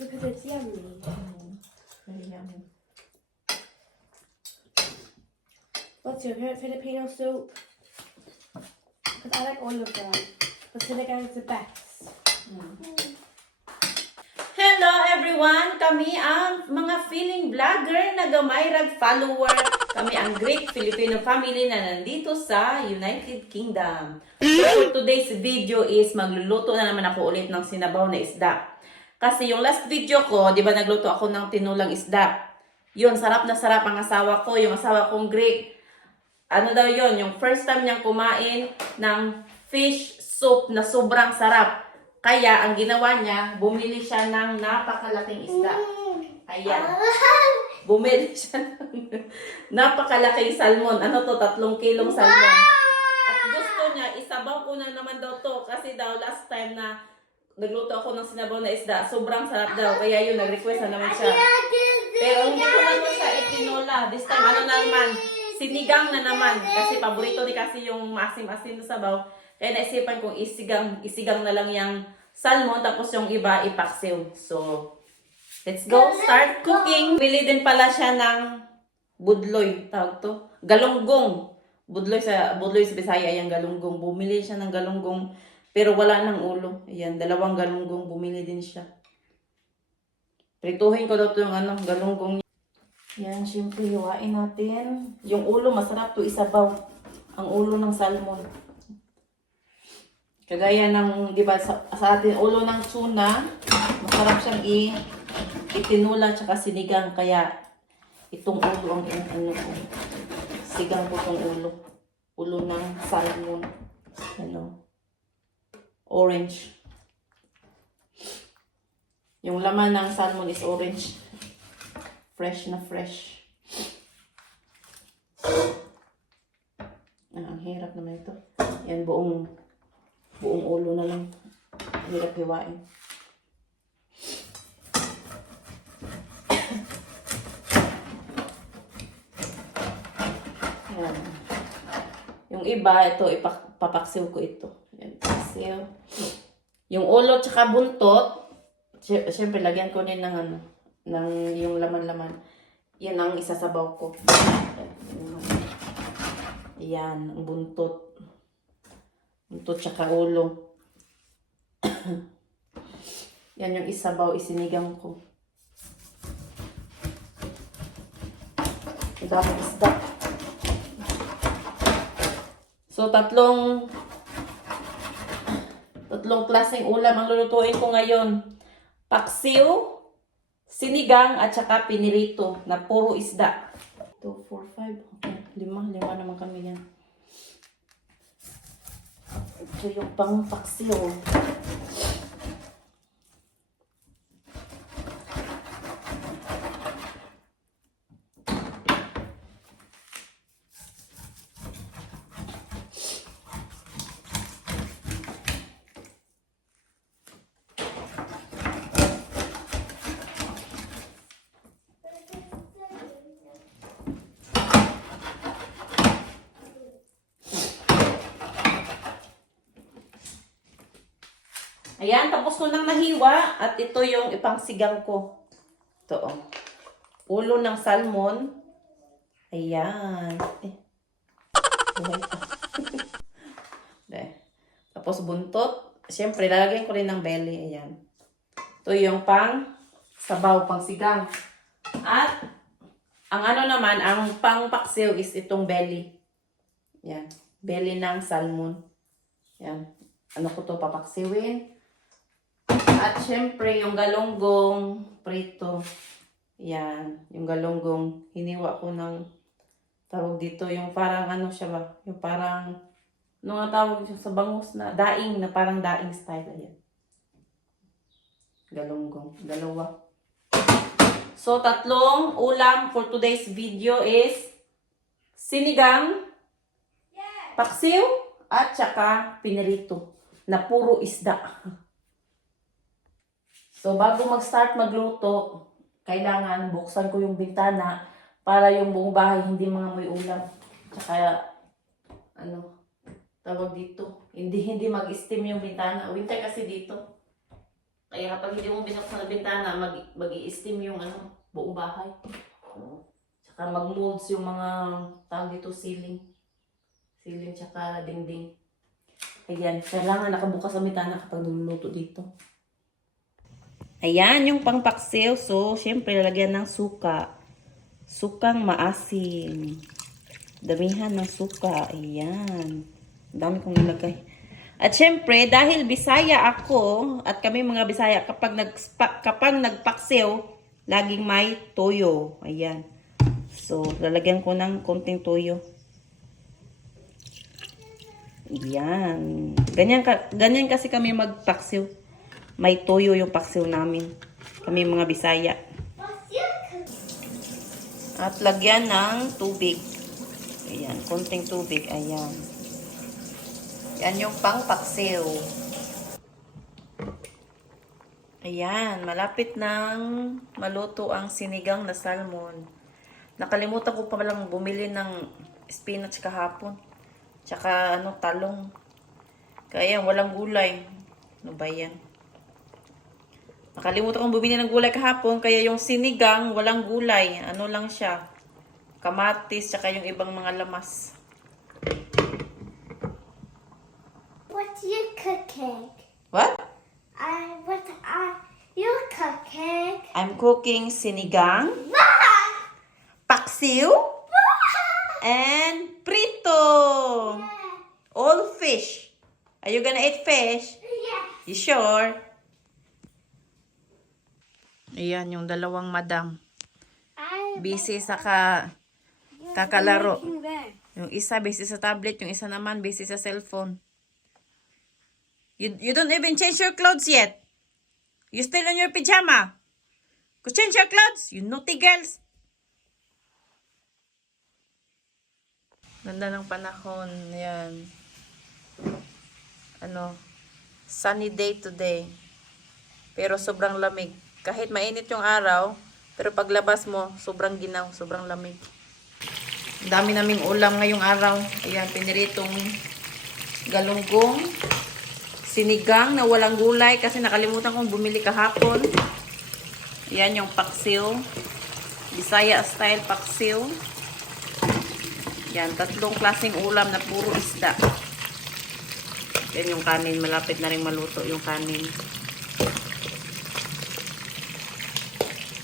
because it's yummy. Very yummy. What's your favorite Filipino soup? Because I like all of them. But sinigang is the best. Hello everyone! Kami ang mga feeling vlogger na gamay rag follower. Kami ang great Filipino family na nandito sa United Kingdom. So for today's video is magluluto na naman ako ulit ng sinabaw na isda. Kasi yung last video ko, di ba nagluto ako ng tinulang isda. Yun, sarap na sarap ang asawa ko. Yung asawa kong Greek. Ano daw yun? Yung first time niyang kumain ng fish soup na sobrang sarap. Kaya ang ginawa niya, bumili siya ng napakalaking isda. Ayan. Bumili siya ng napakalaking salmon. Ano to? 3 kilong salmon. At gusto niya, isabaw ko na naman daw to. Kasi daw last time na nagluto ako ng sinabaw na isda, sobrang sarap daw. Kaya yun, nag-request na naman siya. Pero hindi ko naman siya itinola. This time, ano na naman, sinigang na naman. Kasi paborito ni kasi yung maasim-asim na sabaw. Kaya naisipan kong isigang na lang yung salmon, tapos yung iba ipaksiw. So, let's go, start cooking. Bili din pala siya ng budloy, tawag to. Galunggong. Budloy sa Bisaya, yung galunggong. Bumili siya ng galunggong, pero wala ng ulo. Ayan, 2 galunggong, bumili din siya. Prituhin ko daw to yung galunggong. Yan, syempre, hiwain natin. Yung ulo, masarap to isabaw. Ang ulo ng salmon. Kagaya ng, di ba, sa atin, ulo ng tuna, masarap siyang itinula tsaka sinigang. Kaya, itong ulo ang sigang ko itong ulo. Ulo ng salmon. Orange. Yung laman ng salmon is orange. Fresh na fresh. Ang hirap naman ito. Yan, buong ulo na lang. Hirap hiwain. Yan. Yung iba, ito, ipapaksiw ko ito. Yan, paksiw. Yung ulo tsaka buntot, syempre, lagyan ko din ng yung laman-laman. Yan ang isasabaw ko. Yan, ang buntot. Buntot tsaka ulo. Yan yung isabaw, isinigang ko. Ang daming isda. So, tatlong klaseng ulam ang lulutuin ko ngayon. Paksiw, sinigang, at saka pinirito na puro isda. 2, 4, 5. Okay. 5 naman kami yan. Ito yung pang paksiw. Ayan, tapos ko nang nahiwa at ito yung ipangsigang ko. Ito, oh. Ulo ng salmon. Ayan. Tapos buntot. Siyempre, lalagyan ko rin ng belly. Ayan. Ito yung pang sabaw, pang sigang. At, ang naman, ang pang paksiw is itong belly. Ayan. Belly ng salmon. Ayan. Ano ko to papaksiwin? At syempre, yung galunggong prito. Yan. Yung galunggong, hiniwa ko ng tawag dito. Yung parang siya ba? Yung parang, nga tawag sa bangus na daing, na parang daing style. Ayan. Galunggong. 2. So, 3 ulam for today's video is sinigang, paksiw, at saka pinirito na puro isda. So, bago mag-start magluto, kailangan buksan ko yung bintana para yung buong bahay hindi mangamoy ulam. Tsaka, tawag dito, hindi mag-steam yung bintana. Winter kasi dito. Kaya kapag hindi mo binuksan ang bintana, mag-i-steam yung buong bahay. Tsaka mag-molds yung mga tawag dito, ceiling. Ceiling tsaka dingding. Ayan, kailangan nakabukas ang bintana kapag niluluto dito. Ayan, yung pangpaksiw. So, syempre, lalagyan ng suka. Sukang maasim. Damihan ng suka. Ayan. Ang dami kong nilagay. At syempre, dahil Bisaya ako, at kami mga Bisaya, kapag nagpaksiw, laging may toyo. Ayan. So, lalagyan ko ng konting toyo. Ayan. Ganyan kasi kami magpaksiw. May toyo yung paksiw namin. Kami mga Bisaya. At lagyan ng tubig. Ayan, konting tubig. Ayan. Yan yung pangpaksiw. Ayan, malapit nang maluto ang sinigang na salmon. Nakalimutan ko pa lang bumili ng spinach kahapon. Tsaka talong. Kaya walang gulay. Ano ba yan? Nakalimutan kong bumili ng gulay kahapon. Kaya yung sinigang, walang gulay. Ano lang siya? Kamatis, tsaka yung ibang mga lamas. What you cooking? What? What are you cooking? I'm cooking sinigang, paksiw, and prito. All fish. Are you gonna eat fish? Yeah. You sure? Ayan, yung dalawang madam. Busy sa kakalaro. Yung isa busy sa tablet, yung isa naman busy sa cellphone. You don't even change your clothes yet. You still in your pajama. Go change your clothes, you naughty girls. Ganda ng panahon. Yan. Sunny day today. Pero sobrang lamig. Kahit mainit yung araw, pero paglabas mo, sobrang ginaw, sobrang lamig. Ang dami naming ulam ngayong araw. Ayan, piniritong galunggong. Sinigang na walang gulay kasi nakalimutan kong bumili kahapon. Ayan yung paksiw. Bisaya style paksiw. Yan, 3 klaseng ulam na puro isda. Yan yung kanin. Malapit na rin maluto yung kanin.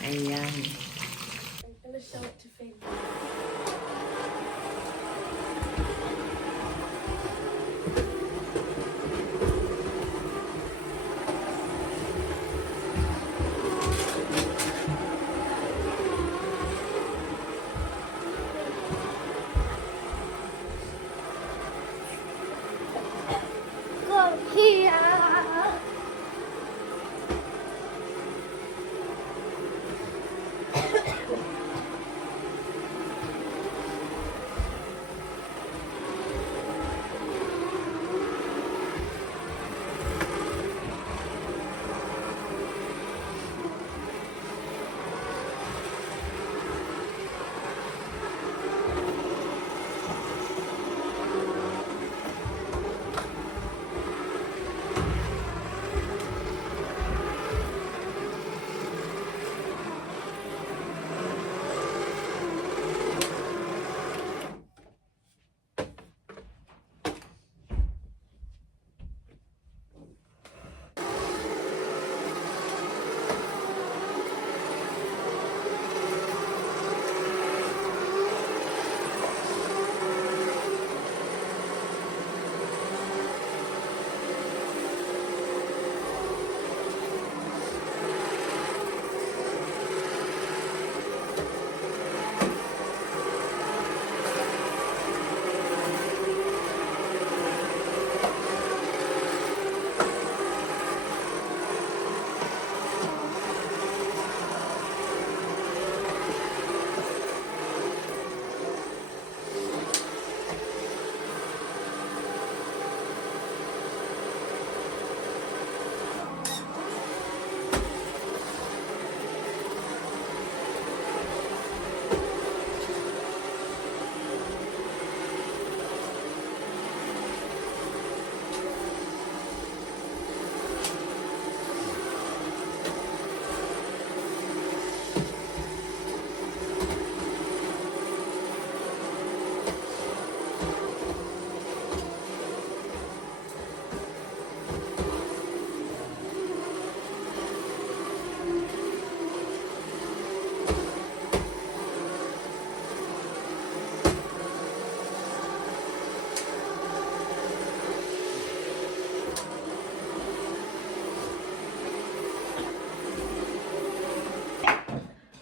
Ayan. I'm gonna show it to Finn. Go here.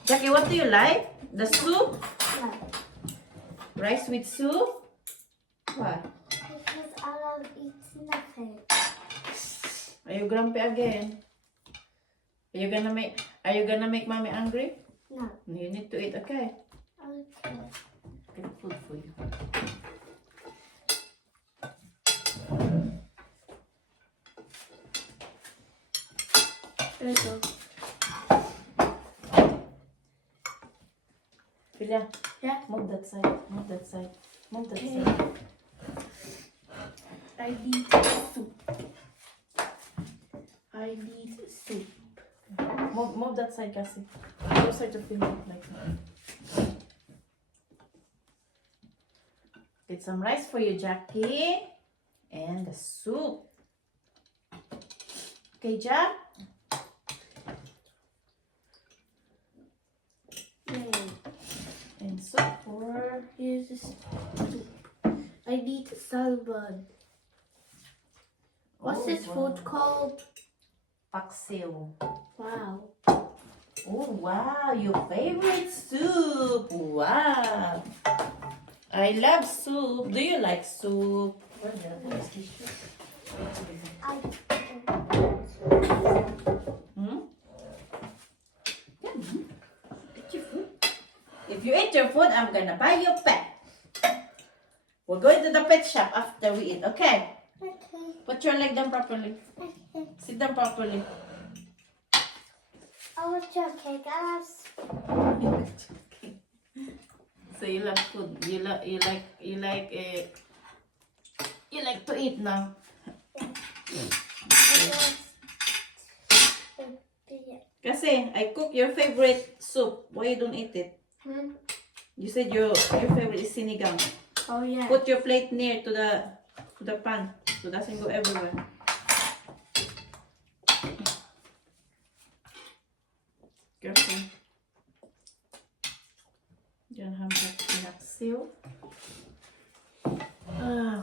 Jackie, what do you like? The soup? No. Rice with soup? What? Because I don't eat nothing. Are you grumpy again? Are you gonna make mommy angry? No. You need to eat, okay? Okay. Get food for you. There you go. Philia, Yeah. move that side. Move that side. Move that Okay. side. I need soup. I need soup. Move that side, Cassie. Closer to Philia, like that. Get some rice for you, Jackie. And the soup. Okay, Jack? Yay. And soup for... Here's the soup. I need salmon. What's this food called? Paksiw. Wow. Oh, wow. Your favorite soup. Wow. I love soup. Do you like soup? I Hmm? Eat your food. If you eat your food, I'm gonna buy you a pet. We're going to the pet shop after we eat, okay? Okay. Put your leg down properly. Okay. Sit down properly. I want your cake. I love So you love food. You like to eat now. Kasi I cook your favorite soup. Why you don't eat it? You said your favorite is sinigang. Oh yeah. Put your plate near to the pan so it doesn't go everywhere. Careful. Diyan hanggang pinaksiw.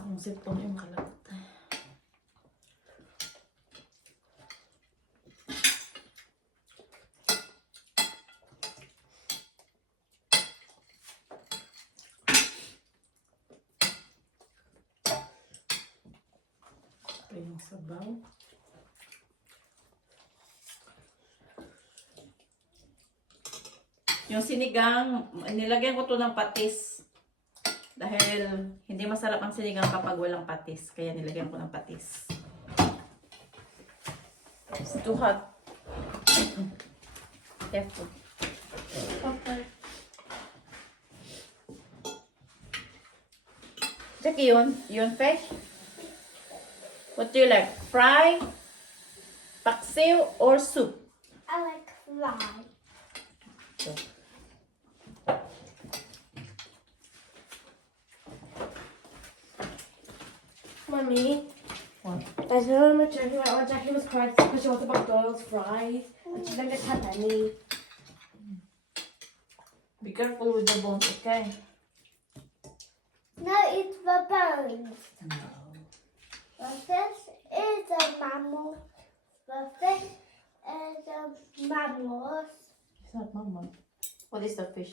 Kung sipon yung makalagot. Ito yung sabaw. Yung sinigang, nilagyan ko to ng patis. Dahil hindi masarap ang sinigang kapag walang patis. Kaya nilagyan ko ng patis. It's too hot. Careful. Okay. Jackie, you want fish? What do you like? Fry? Paksiw or soup? I like fly. Mommy, What? I just remember Jackie when Jackie was crying because she wanted McDonald's fries and she didn't get any. Be careful with the bones, okay? No, it's the bones. The fish is a mammal. The fish is a mammal. It's not mama. What is the fish?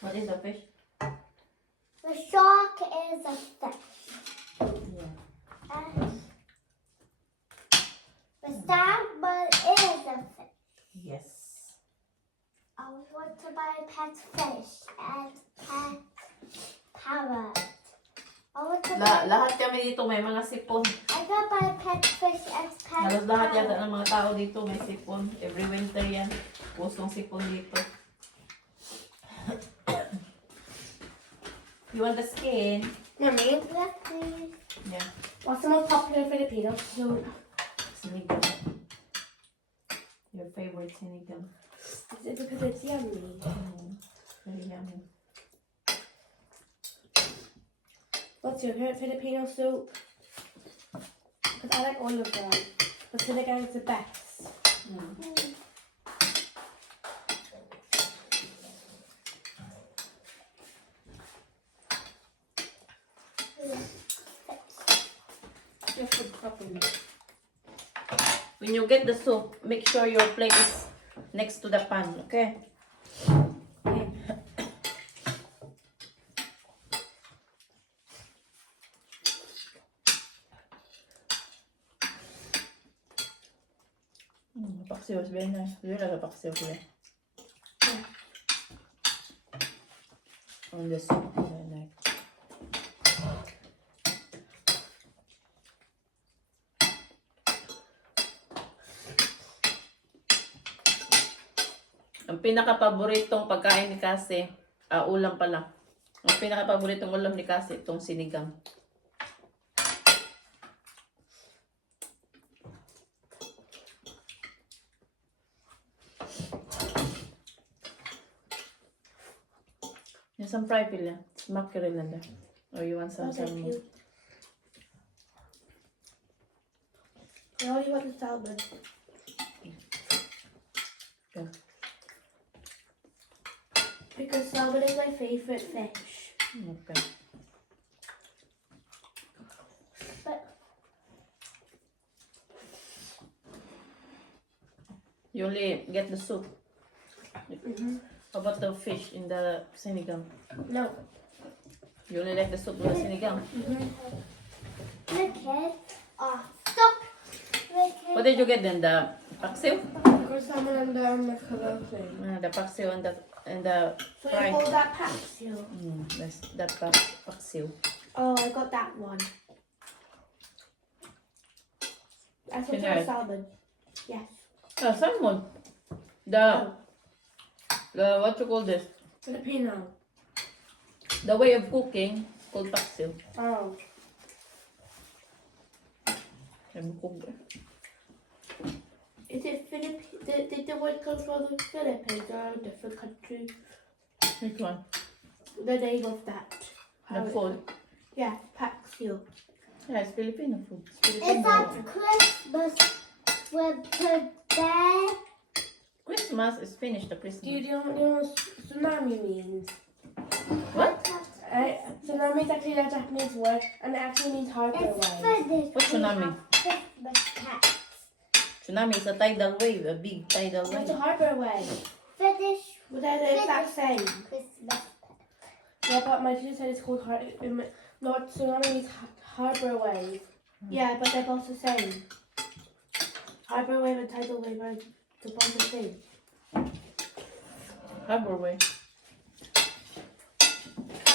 What is the fish? The shark is a fish. Yeah. And the salmon is a fish. Yes. I want to buy a pet fish and pet parrot. I want to buy. Lahat kami dito may mga sipon. I got buy pet fish and pet Halos lahat parrot. yata ng mga tao dito may sipon. Every winter yan. Pusong sipon dito. You want the skin? Mommy, Yes, please. Yeah. what's the most popular Filipino soup? Sinigang. Your favorite sinigang. Is it because it's yummy? Very yummy. What's your favorite Filipino soup? Because I like all of them. But sinigang is the best. Your food properly. when you get the soup, make sure your plate is next to the pan, okay? Okay. Paksiw is very nice. Do you like a paksiw here? Yeah. On the soup, very nice. Ang pinaka-paboritong pagkain ni Kasi, ulam pala. Ang pinaka-paboritong ulam ni Kasi, itong sinigang. There's some fried fish, mackerel in there. Or you want some Oh, thank salmon? you. I only want the salmon. Yeah. Because salmon is my favourite fish. Okay. But You only get the soup. How about the fish in the sinigang? No. You only like the soup in the sinigang? Wicked. Oh, stop. Wicked. What did you get then? The paksiw? Because salmon and the colour thing. The paksiw and the So you fried. call that paksiw? That's that paksiw. Oh, I got that one. I thought it Sinead. was salmon. Yes. Salmon. Oh, The what you call this? Filipino. The way of cooking called paksiw. Oh. Is it did the one come from the Philippines or a different country? Which one? The name of that. The How it- food. Yeah, paksiw. Yeah, it's Filipino food. It's Is Filipino. that Christmas with today? Christmas is finished. The Do Christmas. you know what tsunami means? What? Tsunami is actually a Japanese word and it actually means harbor It's wave. finished. What's tsunami? Christmas cats. Tsunami is a tidal wave, a big tidal It's a wave. harbor wave. Finish But they're the exact same. Christmas. Yeah, but my teacher said it's called no, tsunami means harbor wave. Yeah, but they're both the same. Harbor wave and tidal wave are both the same. Harbor wave.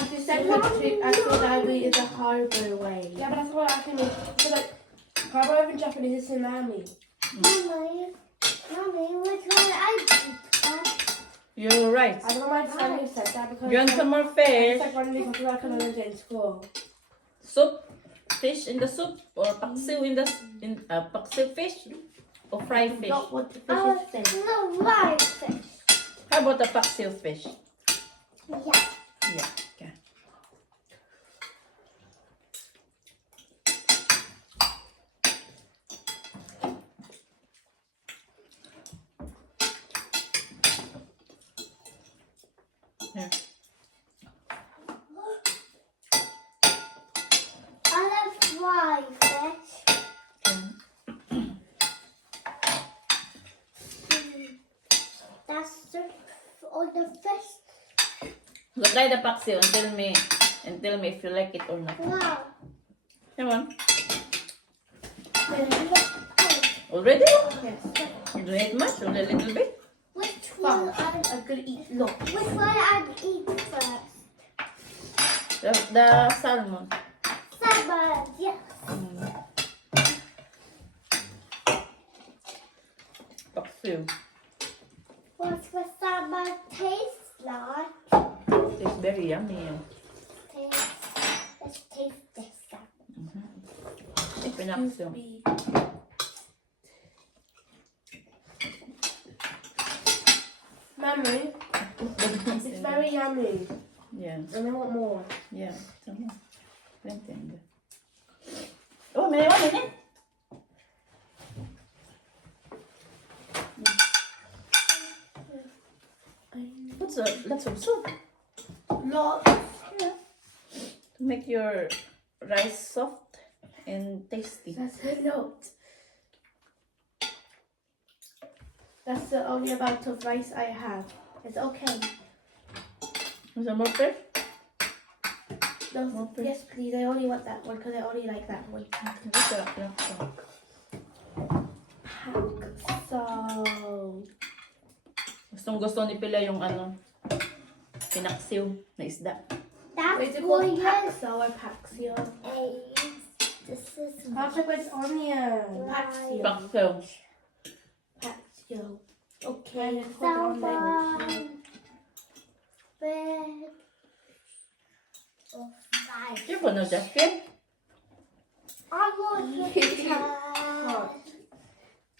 As you said, tsunami is a harbor wave. Yeah, but that's what I actually mean. So like, harbor wave in Japanese is tsunami. Mommy, which one I eat? You're right. I don't know why it's funny you said that because You want some more it's fish? like one of these things I can learn in school. Soup? Fish in the soup? Or paksiw in the paksiw fish? Or fried fish? Not what the fish Oh, is saying. no, right fish. How about the paksiw fish? Yeah. Yeah. Okay. Here. I love fried fish. That's the all the fish. So try the paksiw and tell me if you like it or not. Wow. Come on. Yes. Already? You don't eat much, only a little bit. Which one I'm gonna eat lots. which one I eat first? The salmon. Salmon, yes. Paksiw. What's the salmon taste like? It's very yummy. Let's taste this salmon. It's paksiw. Mommy, it's very yummy. Yeah. And I want more. Yeah. Some more. Plenty in there. Oh, may 1 minute. Lots of soup. Lots. Yeah. To make your rice soft and tasty. That's a lot. That's the only amount of rice I have. It's okay. Is there more fish? No, Okay. yes, please. I only want that one because I only like that one. Pack so. Gustong gusto ni Pila yung ano, pinaksiw na isda. Is That's it called onion. paxo or paxio? Eggs. This is Paxo is onion. Paxio. Paksiw. Paxio. Okay, let's put it on my salmon. Bread. Oh, rice. Yung ano, Justin? I want the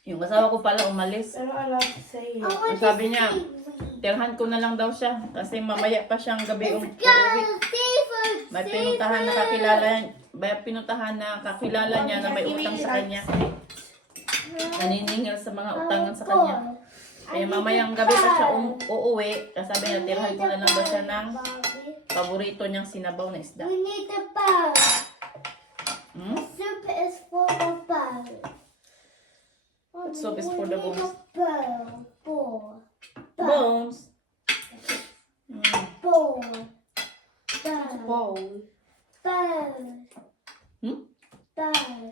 Yung asawa ko pala umalis. I'm not allowed to say it. I want Sabi niya, seafood. tirhan ko na lang daw siya. Kasi mamaya pa siyang gabi Let's uuwi. go, seafood. May pinuntahan na kakilala, may pinuntahan na kakilala niya na may utang sa kanya. Naniningil sa mga utangan sa kanya. Kaya mamayang gabi pa siya uuwi. Kasi sabi niya, tirhan ko na lang daw siya ng paborito niyang sinabaw na isda. We need a bowl. Hmm? Soup is for a bowl. Soup is for the bones. Bowl. Bones. Hmm. Bowl. Bowl. Bowl. Hmm? Bowl.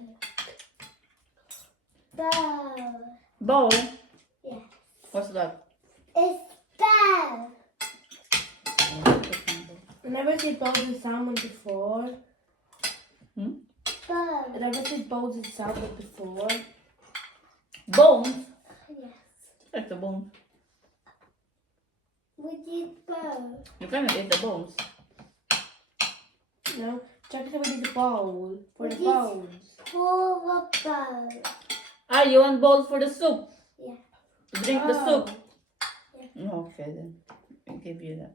Bowl. Bowl? Yeah. What's that? It's bowl. I never seen bowls of salmon before. Hmm? Bowl. I never seen bowls of salmon before. Bones? Yes. That's the bones. We need bowl. You cannot eat the bones. No, Jack said we need a bowl for the Yes. bones. For a bowl. Ah, you want bowl for the soup? Yeah. To drink the soup? Oh. Okay then. I'll give you that.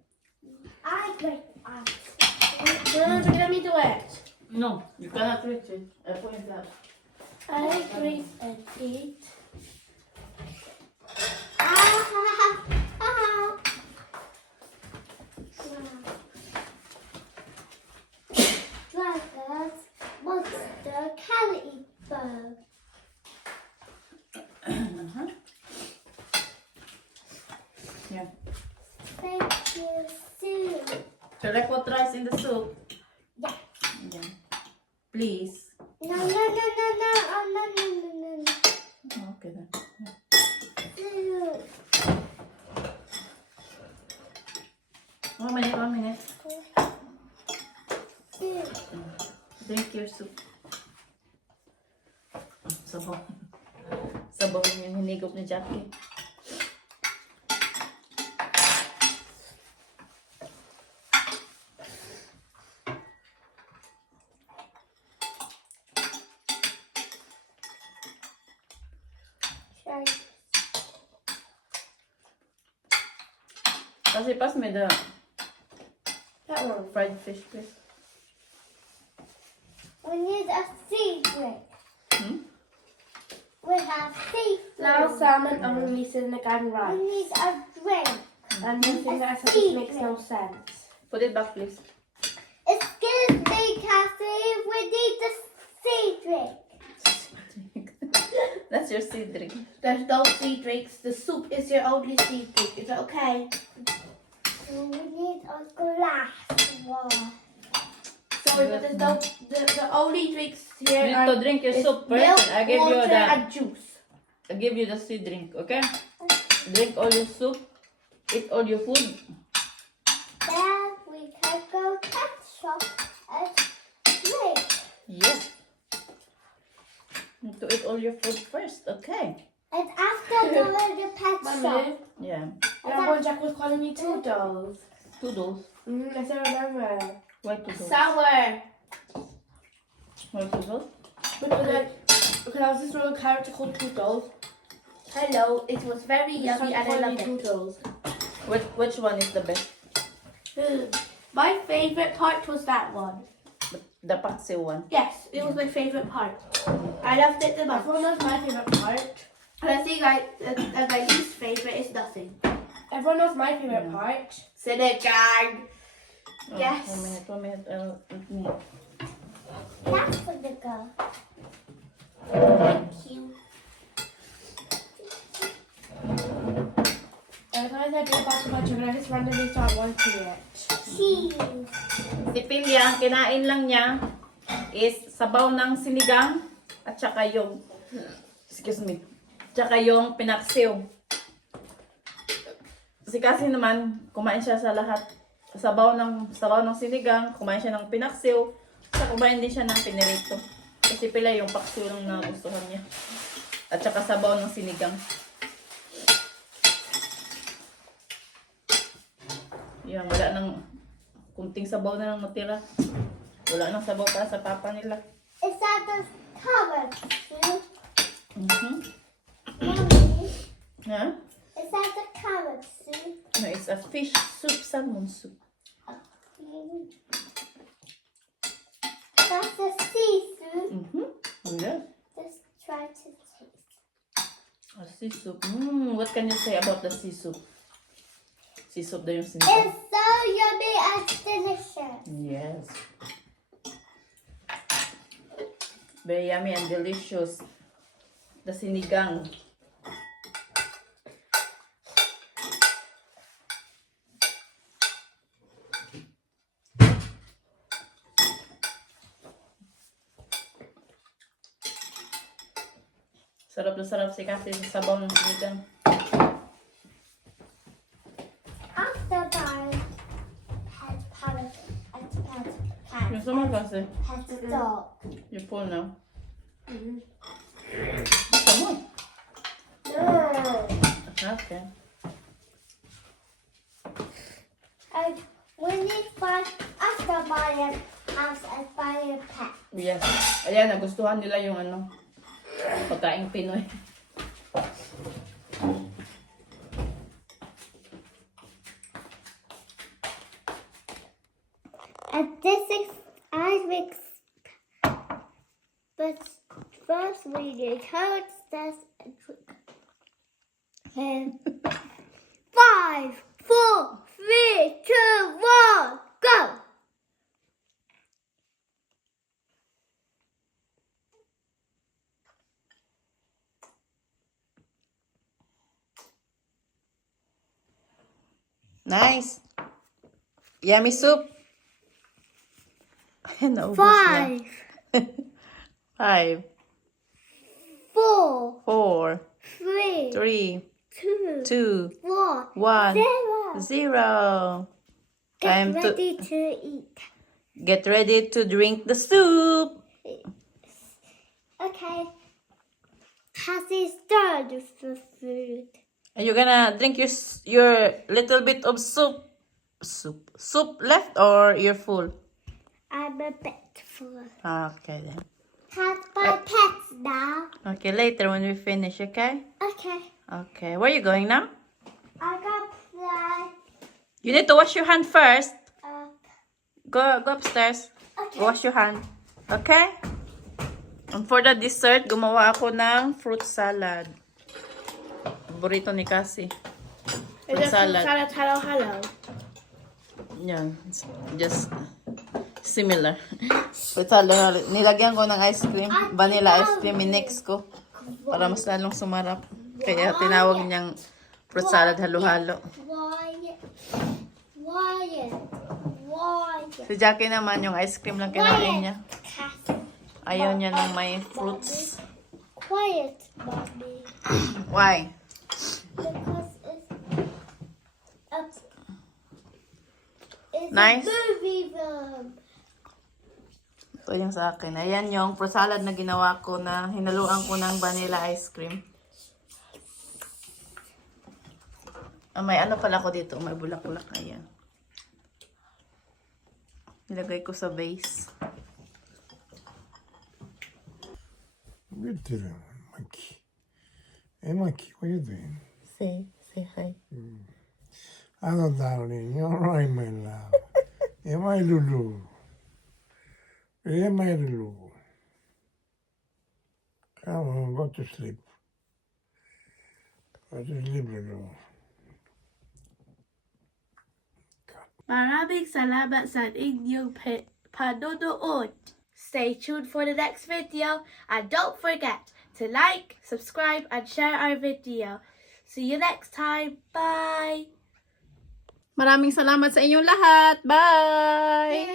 I drink ice. No, let me do it. No, you cannot reach it. I put it that. I drink and eat. Dragons, monster, can eat bird. Uh-huh. Yeah. Thank you, Sue. Should I put rice in the soup? Yeah. Yeah. Please. No, no, no, no, no, oh, no, no, no, no, no. Okay then. Sue. 1 minute, 1 minute. Sue. Drink your soup. Sabaw. Sabaw yung hinigop ni Jackie. Try. Kasi pass me the That one. fried fish, please. We need a sea drink. Hmm? We have seafood. Now salmon only cynic and We rice. need a drink. And you think that this makes no sense. Put it back, please. Excuse me, Cassie. We need a sea drink. That's your seed drink. There's no sea drinks. The soup is your only sea drink. Is that okay? We need a glass one. Sorry, but there's no the only drinks You here need are to drink your is soup milk, first. I give you water, the and juice. I give you the seed drink, okay? Drink all your soup. Eat all your food. Then we can go pet shop and drink. Yes. Need to eat all your food first, okay? And after going to pet shop, Mommy, Yeah. remember Jack was calling me Toodles? Toodles. I still remember. Why toodles? Sour. Why toodles? Because I was this little character called Toodles. Hello, it was very yummy and I loved it. Toodles. Which one is the best? My favourite part was that one. The paksiw one. Yes, it was my favourite part. I loved it the most. Everyone knows my favourite part. And I think my least favourite is nothing. Everyone knows my favourite part. Synagogue. Oh, Yes. 1 minute, 1 minute. Eat me. that's for the girl. Thank you. just randomly start wanting it. Cheese. Si Pilya, ang kinain lang niya is sabaw ng sinigang at saka yung, excuse me, tsaka yung pinaksiw. Si Cassie naman, kumain siya sa lahat. Sabaw ng sinigang, kumain siya ng pinaksiw, at kumain din siya ng pinirito. Kasi pila yung paksiw lang na gustuhan niya. At saka sabaw ng sinigang. Yan, wala nang kunting sabaw na lang natira. Wala nang sabaw para sa papa nila. Is that the carrot soup? Mommy, Ha? is that the carrot soup? No, it's a fish soup, salmon soup. That's the sea soup. Yes. Let's try to taste. A sea soup. What can you say about the sea soup? Sea soup daw yung sinigang. It's so yummy and delicious. Yes. Very yummy and delicious. The sinigang. Sarap na sarap si Cassie sa sabaw ng sinigang. After that, pet parrot and pet cat. Gusto mo kasi? Pet dog. You're full now. Mm-hmm. Gusto mo? No. Okay. And when you find after buying house and buying pet. Yes. Ayan, nagustuhan nila yung pagkaing Pinoy. And this is Isaac's. But first we need carrots, this, and 5, 4, 3, 2, 1, go! Nice. Yummy soup. Naubos na. 5, 4, 4, 3, 3, 2, 2, 1, 1, 0. 0. Get Time to ready to eat. get ready to drink the soup. Okay. Cassie's done for food. Are you gonna drink your little bit of soup left, or you're full? I'm a bit full. Okay then. Have my pets now. Okay, later when we finish, okay? Okay. Okay, where are you going now? I got play. You need to wash your hand first. Up. Go upstairs. Okay. Wash your hand. Okay? And for the dessert, gumawa ako ng fruit salad. Paborito ni Cassie. Is Fruit it salad. salad, hello, hello? Yeah, it's just similar. Fruit salad. Nilagyan ko ng ice cream. Vanilla ice cream. Minix ko. Para mas lalong sumarap. Kaya tinawag niyang fruit salad halo-halo. Why? Si Jackie naman, yung ice cream lang kinain niya. Cassie. Ayaw niya ng may fruits. Quiet, mommy. Why? Because it's Nice. a movie room. Ito yung sa akin. Ayan yung fruit salad na ginawa ko na hinaluan ko ng vanilla ice cream. May ano pala ko dito. May bulak-bulak. Ayan. Nilagay ko sa vase. What are you doing, monkey? Hey, monkey, what are you doing? Say hi. Hello, darling. You're right, my love. Hey, my Lulu. Hey, my Lulu. Come on, go to sleep. Go to sleep, Lulu. Maraming salamat sa inyong panonood. Stay tuned for the next video and don't forget to like, subscribe and share our video. See you next time. Bye! Maraming salamat sa inyong lahat. Bye!